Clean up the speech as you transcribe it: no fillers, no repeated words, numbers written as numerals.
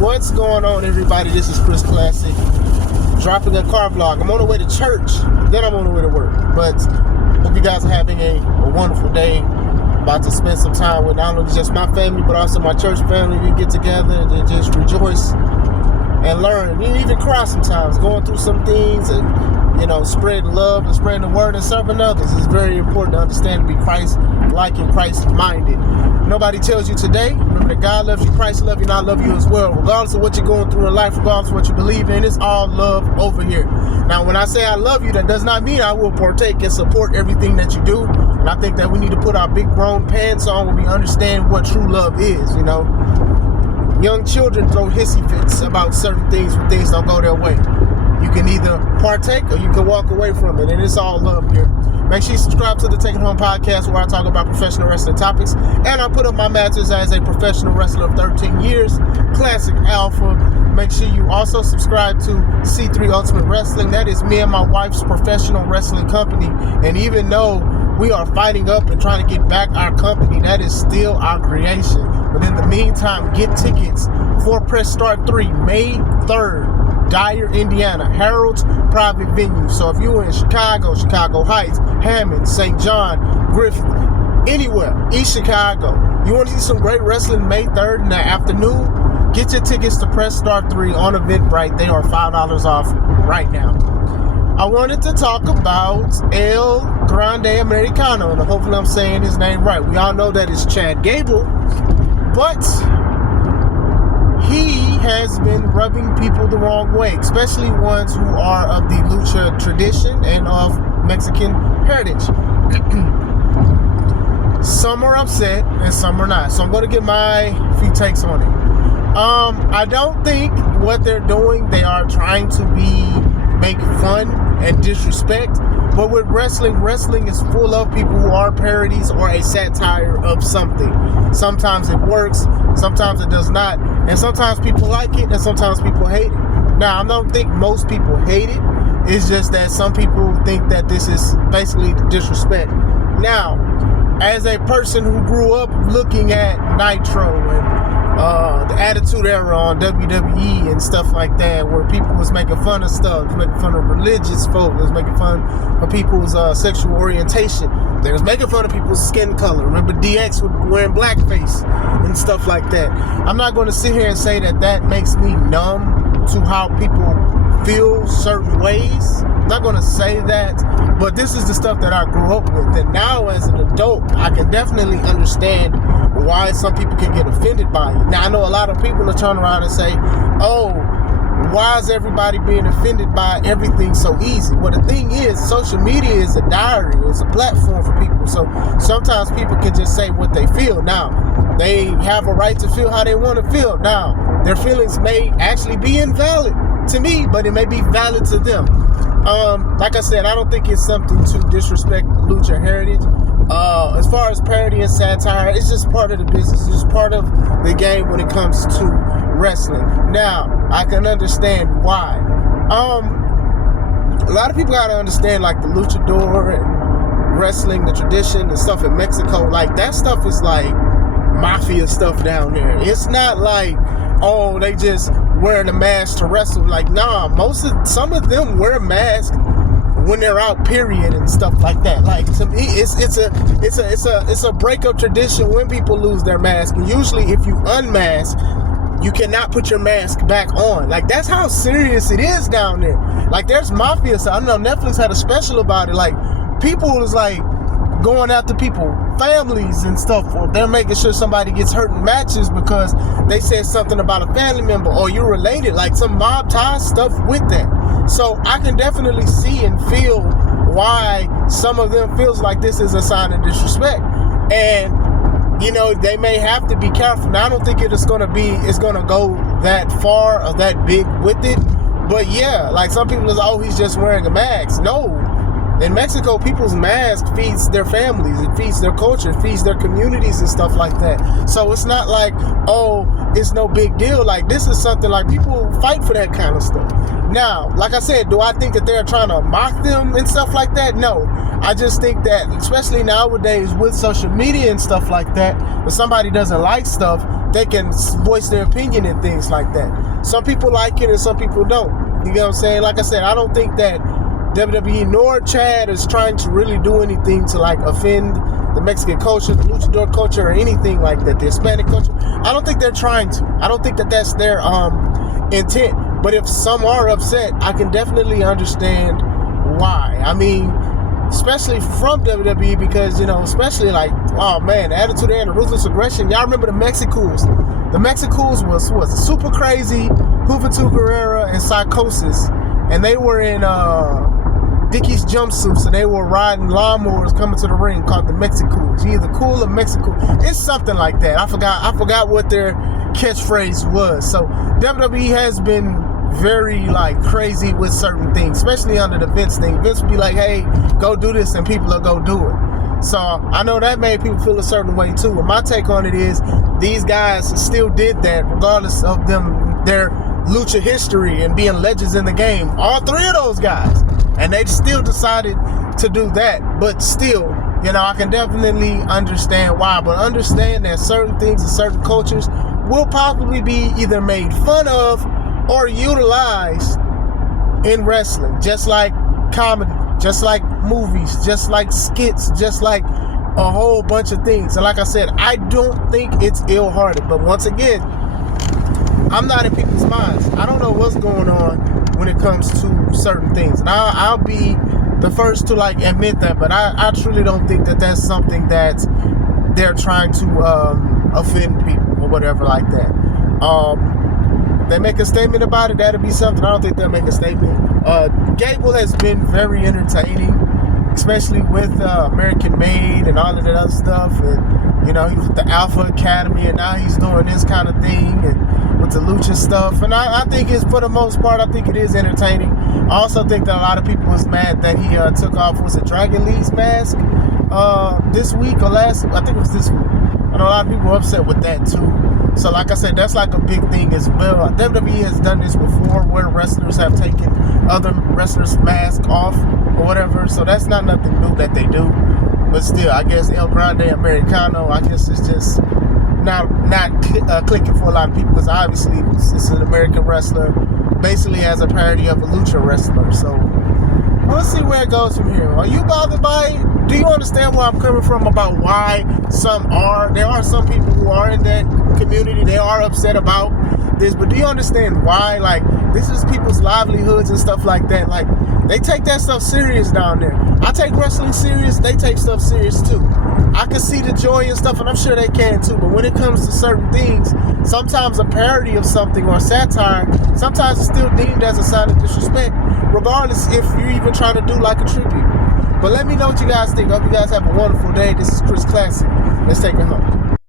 What's going on, everybody? This is Chris Classic, dropping a car vlog. I'm on the way to church, then I'm on the way to work. But hope you guys are having a wonderful day. About to spend some time with not only just my family, but also my church family. We get together and just rejoice and learn. We even cry sometimes, going through some things and, spreading love and spreading the word and serving others. It's very important to understand to be Christ-like and Christ-minded. Nobody tells you today, remember that God loves you, Christ loves you, and I love you as well. Regardless of what you're going through in life, regardless of what you believe in, it's all love over here. Now, when I say I love you, that does not mean I will partake and support everything that you do. And I think that we need to put our big grown pants on when we understand what true love is, Young children throw hissy fits about certain things when things don't go their way. You can either partake or you can walk away from it, and it's all love here. Make sure you subscribe to the Take It Home podcast, where I talk about professional wrestling topics, and I put up my matches as a professional wrestler of 13 years, Classic Alpha. Make sure you also subscribe to C3 Ultimate Wrestling. That is me and my wife's professional wrestling company, and even though we are fighting up and trying to get back our company, that is still our creation. But in the meantime, get tickets for Press Start 3, May 3rd, Dyer, Indiana, Harold's private venue. So if you're in Chicago, Chicago Heights, Hammond, St. John, Griffith, anywhere, East Chicago, you want to see some great wrestling May 3rd in the afternoon, get your tickets to Press Start 3 on Eventbrite. They are $5 off right now. I wanted to talk about El Grande Americano, and hopefully I'm saying his name right. We all know that it's Chad Gable, but he has been rubbing people the wrong way, especially ones who are of the Lucha tradition and of Mexican heritage. Some are upset and some are not. So I'm going to get my few takes on it. I don't think what they're doing, they are trying to make fun and disrespect. But with wrestling is full of people who are parodies or a satire of something. Sometimes it works, sometimes it does not, and sometimes people like it and sometimes people hate it. Now, I don't think most people hate it. It's just that some people think that this is basically disrespect. Now, as a person who grew up looking at Nitro and the Attitude Era on WWE and stuff like that, where people was making fun of stuff, making fun of religious folk, was making fun of people's sexual orientation, they was making fun of people's skin color. Remember DX wearing blackface and stuff like that. I'm not going to sit here and say that makes me numb to how people feel certain ways. I'm not going to say that, but this is the stuff that I grew up with, and now as an adult, I can definitely understand why some people can get offended by it. Now, I know a lot of people will turn around and say, oh, why is everybody being offended by everything so easy? Well, the thing is, social media is a diary. It's a platform for people. So sometimes people can just say what they feel. Now, they have a right to feel how they want to feel. Now, their feelings may actually be invalid to me, but it may be valid to them. Like I said, I don't think it's something to disrespect Lucha heritage. As far as parody and satire, it's just part of the business. It's just part of the game when it comes to wrestling. Now, I can understand why. A lot of people gotta understand, like the luchador and wrestling, the tradition and stuff in Mexico. Like, that stuff is like mafia stuff down there. It's not like, oh, they just wearing a mask to wrestle. Like, nah, some of them wear a mask when they're out, period, and stuff like that. Like, to me, it's a breakup tradition when people lose their mask. And usually, if you unmask, you cannot put your mask back on. Like, that's how serious it is down there. Like, there's mafia stuff. I know Netflix had a special about it. Like, people was like going after people, families and stuff, or they're making sure somebody gets hurt in matches because they said something about a family member or you're related, like some mob tie stuff with that. So I can definitely see and feel why some of them feels like this is a sign of disrespect. And they may have to be careful. Now, I don't think it's gonna go that far or that big with it. But yeah, like some people is, oh, he's just wearing a mask. No. In Mexico, people's mask feeds their families, it feeds their culture, it feeds their communities and stuff like that. So it's not like, oh, it's no big deal. Like, this is something like people fight for that kind of stuff. Now, like I said, do I think that they're trying to mock them and stuff like that? No. I just think that, especially nowadays with social media and stuff like that, if somebody doesn't like stuff, they can voice their opinion and things like that. Some people like it and some people don't. You know what I'm saying? Like I said, I don't think that WWE nor Chad is trying to really do anything to like offend the Mexican culture, the luchador culture, or anything like that, the Hispanic culture. I don't think they're trying to. I don't think that that's their intent. But if some are upset, I can definitely understand why. I mean, especially from WWE, because, you know, especially like, oh man, the Attitude Era, the Ruthless Aggression. Y'all remember the Mexicools? The Mexicools was Super Crazy, Juventud Guerrera, and Psychosis. And they were in Dickies jumpsuits, and they were riding lawnmowers coming to the ring called the Mexicools. Either cool or Mexico. It's something like that. I forgot what their catchphrase was. So WWE has been very like crazy with certain things, especially under the Vince thing. Vince would be like, hey, go do this, and people will go do it. So I know that made people feel a certain way too. And my take on it is these guys still did that regardless of their lucha history and being legends in the game. All three of those guys. And they still decided to do that. But still, you know, I can definitely understand why. But understand that certain things and certain cultures will probably be either made fun of or utilized in wrestling. Just like comedy, just like movies, just like skits, just like a whole bunch of things. And like I said, I don't think it's ill-hearted. But once again, I'm not in people's minds. I don't know what's going on when it comes to certain things. And I'll be the first to like admit that, but I truly don't think that that's something that they're trying to offend people or whatever like that. They make a statement about it, that'll be something. I don't think they'll make a statement. Gable has been very entertaining, especially with American Made and all of that other stuff. And, you know, he was with the Alpha Academy, and now he's doing this kind of thing and with the Lucha stuff. And I think it's, for the most part, I think it is entertaining. I also think that a lot of people was mad that he took off, was it Dragon Lee's mask this week or last? I think it was this week. I know a lot of people were upset with that too. So like I said, that's like a big thing as well. WWE has done this before where wrestlers have taken other wrestlers' masks off or whatever. So that's not nothing new that they do. But still, I guess El Grande Americano, I guess it's just not clicking for a lot of people, because obviously this is an American wrestler basically as a parody of a lucha wrestler. So we'll see where it goes from here. Are you bothered by it? Do you understand where I'm coming from about why some are? There are some people who are in that community. They are upset about this, but do you understand why? Like, this is people's livelihoods and stuff like that. Like, they take that stuff serious down there. I take wrestling serious. They take stuff serious too. I can see the joy and stuff, and I'm sure they can too. But when it comes to certain things, sometimes a parody of something or satire, sometimes it's still deemed as a sign of disrespect, regardless if you're even trying to do like a tribute. But let me know what you guys think. I hope you guys have a wonderful day. This is Chris Classic. Let's take it home.